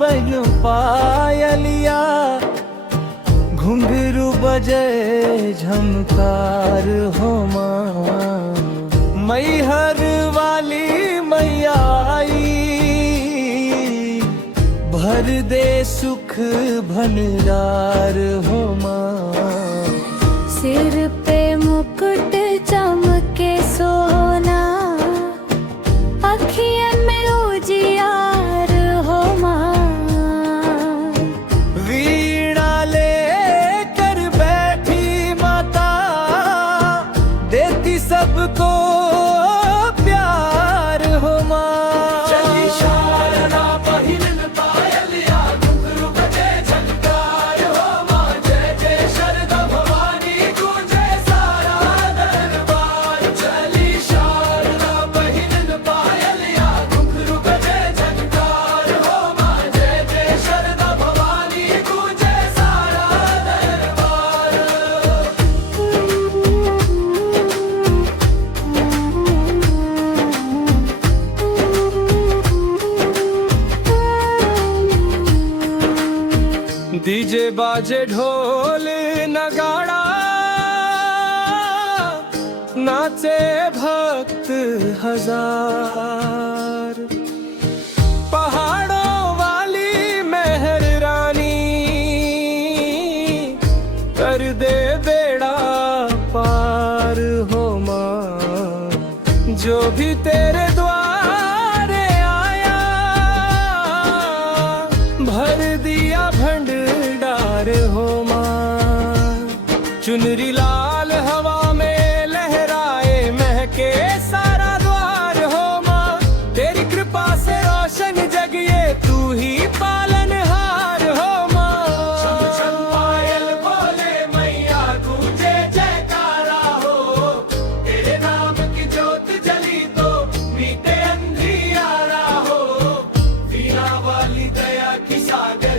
पहनु पायलिया, घुंघरू बजे झमकार हो माँ। मैहर वाली मैया आई, भर दे सुख भंडार हो माँ। सिर पे मुकुट चमके सोना, अखियन में उजियार हो माँ। वीणा ले कर बैठी माता, देती सबको प्यार हो माँ। चली शारदा पहिरन पायलिया, घुंघरू बजे झनकार हो माँ। जय जय शारदा भवानी, गूंजे सारा दरबार। चली शारदा पहिरन पायलिया, घुंघरू बजे झनकार हो माँ। जय जय शारदा भवानी, गूंजे सारा दरबार। डीजे बाजे ढोल नगाड़ा, नाचे भक्त हजार। पहाड़ों वाली मेहर रानी, कर दे बेड़ा पार हो माँ। जो भी तेरे द्वारे आया, भर दिया भंडार हो माँ। चुनरी लाल हवा में लहराए, महके सारा द्वार हो माँ। तेरी कृपा से रोशन जग ये, तू ही पालनहार हो माँ। छम छम पायल बोले मैया, गूंजे जयकारा हो। तेरे नाम की ज्योत जली तो मीटे अंधियारा हो। वीणा वाली दया की सागर